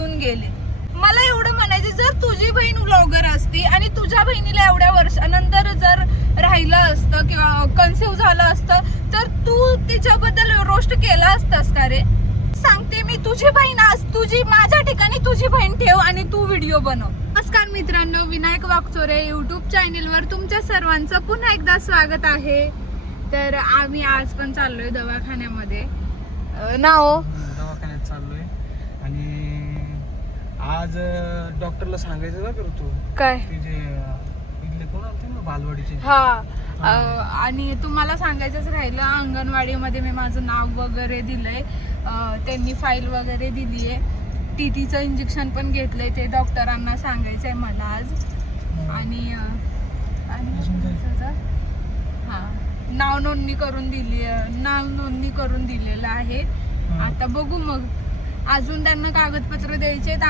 पळून गेले. मला एवढं म्हणायचं, जर तुझी बहीण ब्लॉगर असती आणि तुझ्या बहिणीला एवढ्या वर्षानंतर जर राहिलं असतं किंवा कन्सिव्ह झालं असतं तर तू तिच्याबद्दल रोस्ट केला असतास का रे? सांगते मी, तुझी बहीण तुझी माझ्या ठिकाणी तुझी बहीण ठेव आणि तू व्हिडिओ बनव. नमस्कार मित्रांनो, विनायक वाकचोरे युट्यूब चॅनेलवर तुमच्या सर्वांचं पुन्हा एकदा स्वागत आहे. तर आम्ही आज पण चाललोय दवाखान्यामध्ये दवाखान्यात चाललोय आणि आज डॉक्टरला सांगायचं ना करू तू काय तुझे इथले कोण आलते ना बालवाडीचे. आणि तुम्हाला सांगायचंच राहिलं, अंगणवाडीमध्ये मी माझं नाव वगैरे दिलंय, त्यांनी फाईल वगैरे दिली आहे, टीटीचं इंजेक्शन पण घेतलंय, ते डॉक्टरांना सांगायचंय मला आज. आणि नाव नोंदणी करून दिलेलं आहे. आता बघू मग, अजून त्यांना कागदपत्र द्यायचे आहेत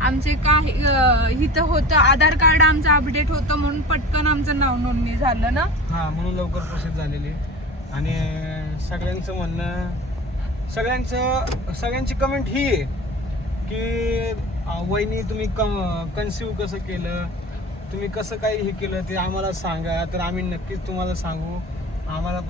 आमचे काय इथं होतं आधार कार्ड आमचं अपडेट होतं म्हणून पटकन आमचं नाव नोंदणी झालं ना, म्हणून लवकर प्रोसेस झालेली. आणि सगळ्यांचं म्हणणं, सगळ्यांची कमेंट ही आहे की वहिनी तुम्ही कन्सिव्ह कसं केलं, तुम्ही कसं काही हे केलं ते आम्हाला सांगा. तर आम्ही नक्कीच तुम्हाला सांगू. आम्हाला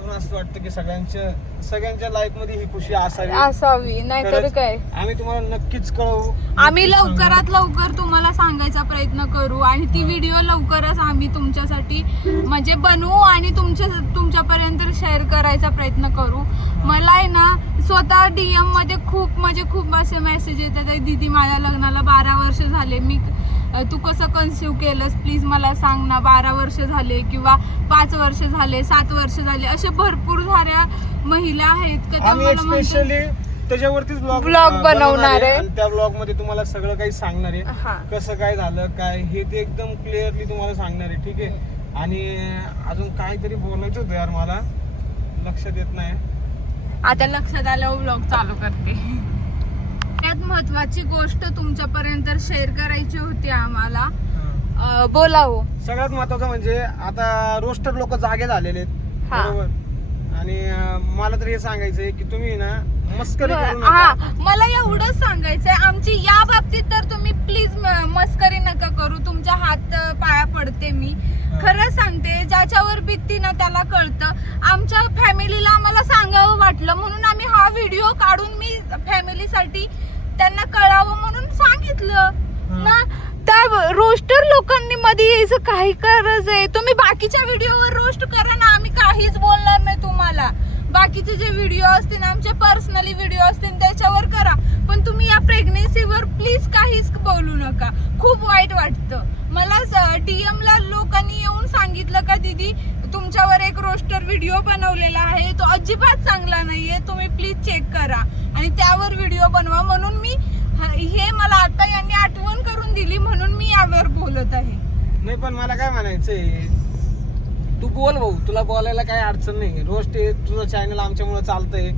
पण असं वाटतं की सगळ्यांच्या लाईफ मध्ये ही खुशी असावी, नाहीतर काय. आम्ही तुम्हाला नक्कीच कळवू. आम्ही लवकरात लवकर तुम्हाला सांगायचा प्रयत्न करू आणि ती व्हिडिओ लवकरच आम्ही तुमच्यासाठी म्हणजे बनवू आणि तुमच्यापर्यंत शेअर करायचा प्रयत्न करू. मला आहे ना स्वतः DM मध्ये खूप असे मेसेज येतात, दीदी माझ्या लग्नाला 12 वर्ष झाले, तू कसं कन्सिव्ह केलंस प्लीज मला सांग ना. 12 वर्ष झाले किंवा 5 वर्ष झाले, 7 वर्ष झाले, असे भरपूर साऱ्या महिला आहेत का स्पेशली त्याच्यावरतीच ब्लॉग बनवणार आहे. त्या ब्लॉग मध्ये तुम्हाला सगळं काही सांगणार आहे, कसं काय झालं काय हे ते एकदम क्लिअरली तुम्हाला सांगणार आहे. ठीक आहे. आणि अजून काहीतरी बोलायचं होतं यार, मला लक्षात येत नाही. आता लक्षात आल्यावर ब्लॉग चालू करते. त्यात महत्वाची गोष्ट तुमच्यापर्यंत शेअर करायची होती आम्हाला. बोलावं. सगळ्यात महत्वाचं म्हणजे आता रोस्टर लोक जागे झालेले आहेत, बरोबर. आणि मला तर हे सांगायचंय की तुम्ही ना मस्करी करू नका. मला एवढंच सांगायचंय, आमची या बाबतीत तर तुम्ही प्लीज मस्करी नका करू. तुमच्या हात पाया पडते मी, खरं सांगते. ज्याच्यावर बिकती ना त्याला कळतं. आमच्या फॅमिलीला आम्हाला सांगावं वाटलं म्हणून आम्ही हा व्हिडिओ काढून मी फॅमिलीसाठी त्यांना कळावं म्हणून सांगितलं ना. त्या रोस्टर लोकांनी मध्ये यायचं काही गरज आहे? तुम्ही बाकीच्या व्हिडिओवर रोस्ट करा ना, आम्ही काहीच बोलणार नाही तुम्हाला. बाकीचे जे व्हिडिओ असतील, आमचे पर्सनली व्हिडिओ असतील त्याच्यावर करा, पण तुम्ही या प्रेग्नेन्सीवर प्लीज काहीच बोलू नका. खूप वाईट वाटतं मला. DM ला लोकांनी येऊन सांगितलं का दीदी तुमच्यावर एक रोस्टर व्हिडिओ बनवलेला आहे, तो अजिबात चांगला नाहीये, तुम्ही प्लीज चेक करा आणि त्यावर व्हिडिओ बनवा. म्हणून मी हे मला आता यांनी आठवण करून दिली म्हणून मी यावर बोलत आहे. नाही पण मला काय म्हणायचंय, तू बोल भाऊ, तुला बोलायला काही अडचण नाही. रोस्ट तुझं चॅनल आमच्यामुळे चालतंय,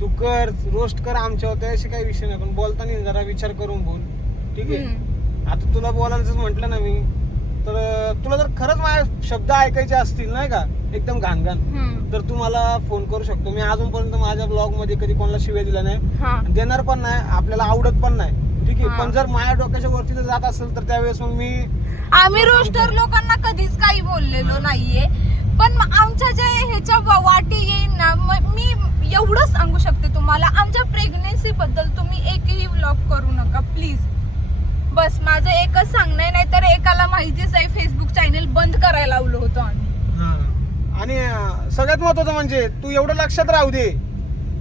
तू कर, रोस्ट कर आमच्या होते, असे काही विषय नाही. पण बोलताना जरा विचार करून बोल, ठीक आहे. आता तुला बोलायचंच म्हटलं ना मी, तर तुला जर खरंच माझे शब्द ऐकायचे असतील नाही का एकदम घाण, तर तू मला फोन करू शकतो. मी अजूनपर्यंत माझ्या ब्लॉग मध्ये कधी कोणाला शिव्या दिला नाही, देणार पण नाही, आपल्याला आवडत पण नाही, ठीक आहे. पण जर माझ्या डोक्याच्या वरती जर जात असेल तर त्यावेळेस मग आम्ही रोस्टर लोकांना कधीच काही बोललेलो नाहीये. पण आमच्या ज्या ह्याच्या वाटी येईल ना, मी एवढंच सांगू शकते तुम्हाला, आमच्या प्रेग्नेन्सी बद्दल तुम्ही एकही व्लॉग करू नका प्लीज. बस माझं एकच सांगणं आहे. नाही तर एकाला माहितीच आहे, फेसबुक चॅनल बंद करायला लावलं होतं आम्ही. आणि सगळ्यात महत्वाचं म्हणजे तू एवढं लक्षात राहू दे,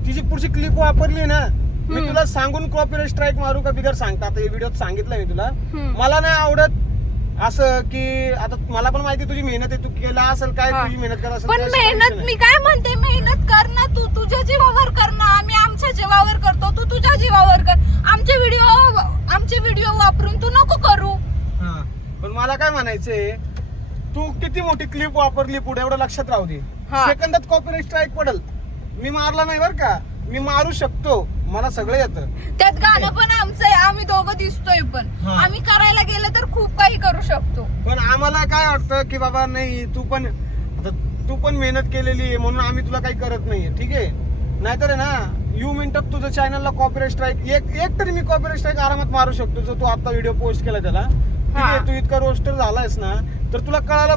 तिची पुढची क्लिप वापरली ना, मी तुला सांगून कॉपीराइट स्ट्राईक मारू का बिगर सांगता. आता हे व्हिडिओत सांगितलं मी तुला, मला नाही आवडत असं की आता मला पण माहिती तुझी मेहनत आहे, तू केला असेल काय, तुझी मेहनत कर असेल. पण मेहनत मी काय म्हणते, मेहनत कर ना, तू तुझ्या जीवावर कर ना, आम्ही आमच्या जीवावर करतो, तू तुझ्या जीवावर कर. आमचे व्हिडिओ वापरून तू नको करू. पण मला काय म्हणायचंय, तू किती मोठी क्लिप वापरली पुढे एवढं लक्षात राहू दे. सेकंदात कॉपीराइट स्ट्राईक पडल. मी मारला नाही बर का, मी मारू शकतो, मला सगळं येतं. त्यात गाणं पण आमचं आहे, आम्ही दोघं दिसतोय, पण आम्ही करायला गेलं तर खूप काही करू शकतो. पण आम्हाला काय वाटतं की बाबा नाही, तू पण मेहनत केलेली आहे म्हणून आम्ही तुला काही करत नाहीये, ठीक आहे. नाहीतर आहे ना यू मिनिटात तुझं चॅनलला कॉपीराइट स्ट्राईक एक तरी मी कॉपीराइट स्ट्राईक आरामात मारू शकतो. जो तू आता व्हिडिओ पोस्ट केला त्याला, ठीक आहे, तू इतका रोस्टर झालायस ना, तर तुला कळायला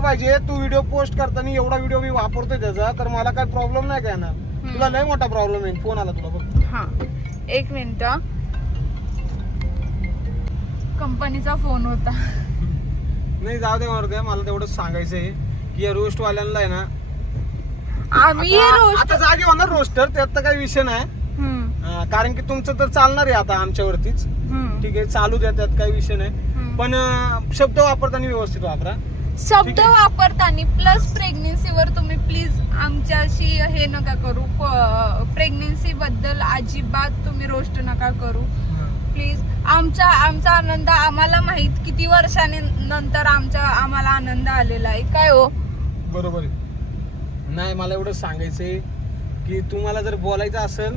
पाहिजे तू व्हिडिओ पोस्ट करताना एवढा व्हिडिओ मी वापरतोय त्याचा, तर मला काय प्रॉब्लेम नाही काय ना. तुला लय मोठा प्रॉब्लेम आहे. फोन आला तुला बघ. हा 1 मिनिट, कंपनीचा फोन होता. नाही जाऊ दे मारू दे. मला तेवढंच सांगायचंय की या रोस्ट वाल्यांना आहे ना, आम्ही आता जागे होणार रोस्टर, त्यात तर काही विषय नाही. कारण की तुमचं तर चालणार आहे आता आमच्यावरतीच, ठीक आहे, चालू द्या, त्यात काही विषय नाही. पण शब्द वापरताना व्यवस्थित वापरा. शब्द वापरताना प्लस प्रेग्नेन्सीवर तुम्ही प्लीज आमच्याशी हे नका करू. प्रेग्नेन्सी बद्दल अजिबात तुम्ही रोस्ट नका करू प्लीज. आमचा आनंद आम्हाला माहित किती वर्षांनंतर आम्हाला आनंद आलेला आहे. काय हो बरोबर आहे. नाही मला एवढं सांगायचंय की तुम्हाला जर बोलायचं असेल,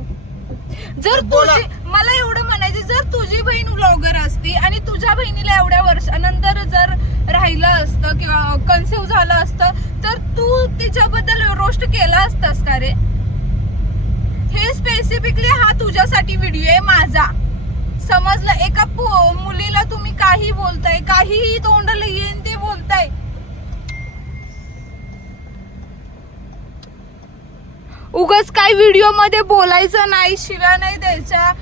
जर तुझी, मला एवढं म्हणायचं, जर तुझी बहीण व्लॉगर असती आणि तुझ्या बहिणीला एवढ्या वर्षानंतर जर राहिलं असतं किंवा कन्सिव्ह झालं असतं, तर तू तिच्याबद्दल रोस्ट केला असतास का रे? हे स्पेसिफिकली हा तुझ्यासाठी व्हिडिओ आहे माझा, समजलं? एका मुलीला तुम्ही काही बोलताय, काहीही तोंडाला येईन ते बोलताय. उगाच काय व्हिडिओ मध्ये बोलायचं नाही, शिव्या नाही द्यायच्या.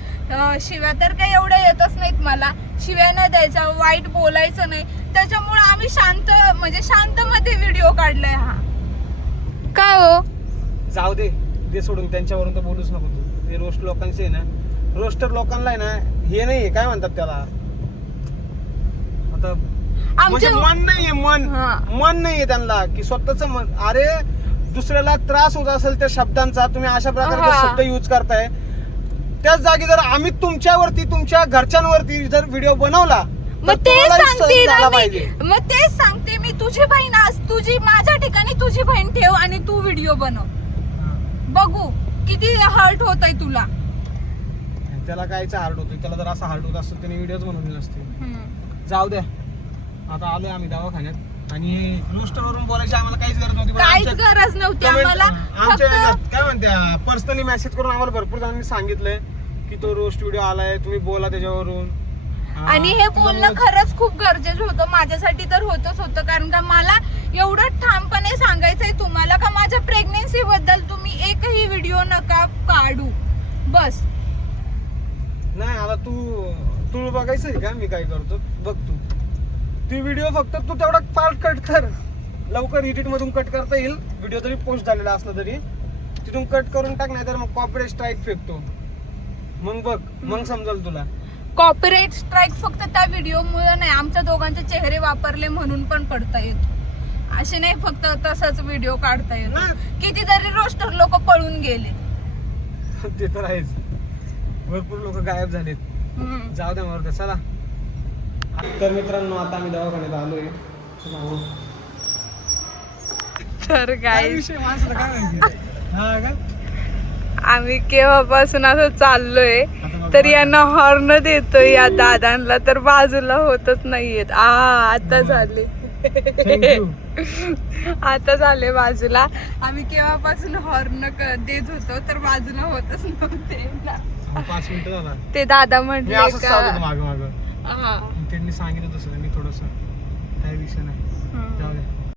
शिव्या तर काही एवढ्या येतच नाहीत मला. शिव्या नाही द्यायचा, वाईट बोलायचं नाही. त्याच्यामुळे आम्ही शांत मध्ये व्हिडिओ काढलाय हा. काय हो जाऊ दे सोडून, त्यांच्यावरून तर बोलूच नको तू. ते रोस्ट लोकांचे आहे ना, रोस्टर लोकांना आहे ना, हे नाहीये काय म्हणतात त्याला आता, म्हणजे मन नाहीये त्यांना की स्वतःच मन. अरे दुसऱ्याला त्रास होत असेल त्या शब्दांचा, तुम्ही अशा प्रकारचे शब्द यूज करताय. त्याच जागी जर आम्ही तुमच्या घरच्यांवरती जर व्हिडिओ बनवला, मग तेच सांगते मी, तुझी बहीण तुझी माझ्या ठिकाणी तुझी बहीण ठेव आणि तू व्हिडिओ बनव, बघू किती हर्ट होतय तुला. त्याला कायच हार्ट होतोय? त्याला जर असं हार्ट होत असतं त्याने व्हिडिओच बनवले नसते. जाऊ द्या, आता आलोय आम्ही दवाखान्यात आणि रोस्टरवरून बोलायची आम्हाला काहीच गरज नव्हती. आम्हाला काय म्हणत्या पर्सनली मेसेज करून आम्हाला भरपूर जणांनी सांगितलंय की तो रोस्ट व्हिडिओ आलाय, तुम्ही बोला त्याच्यावरून. आणि हे बोलणं खरंच खूप गरजेचं होतं माझ्यासाठी, तर होतं कारण का मला एवढं ठामपणे सांगायचंय तुम्हाला का माझ्या प्रेग्नेन्सी बद्दल तुम्ही एकही व्हिडिओ नका काढू बस. नाही आता तू बघायचंय का मी काय करतो? बघ ती व्हिडिओ फक्त तू तेवढा पार्ट कट कर, लवकर एडिट मधून कट करता येईल. व्हिडिओ जरी पोस्ट झालेला असला तरी तिथून कट करून टाक, नाही तर मग कॉपीराइट स्ट्राईक फेकतो. मग बघ, मग समजेल तुला. कॉपीराइट स्ट्राईक फक्त त्या व्हिडिओ मुळे नाही, आमच्या दोघांचे चेहरे वापरले म्हणून पण पडता येत. असे नाही फक्त तसंच व्हिडिओ काढता येत. कितीतरी रोस्टर लोक पळून गेले. ते तर आहेच, भरपूर लोक गायब झालेत. जाऊ द्या मग चला. तर मित्रांनो आता आम्ही दवाखान्यात आलोय. तर काय विषय माझं काय माहिती. हा का आम्ही केव्हापासून असं चाललोय, तर यांना हॉर्न देतोय या दादांना, तर बाजूला होतच नाहीयेत. आता झाले आता झाले बाजूला. आम्ही केव्हापासून हॉर्न देत होतो तर बाजूला होतच नव्हते. 5 मिनिटं झाला. ते दादा म्हटले का माग त्यांनी सांगितलं तसं, मी थोडस काही विषय नाही, जाऊ दे.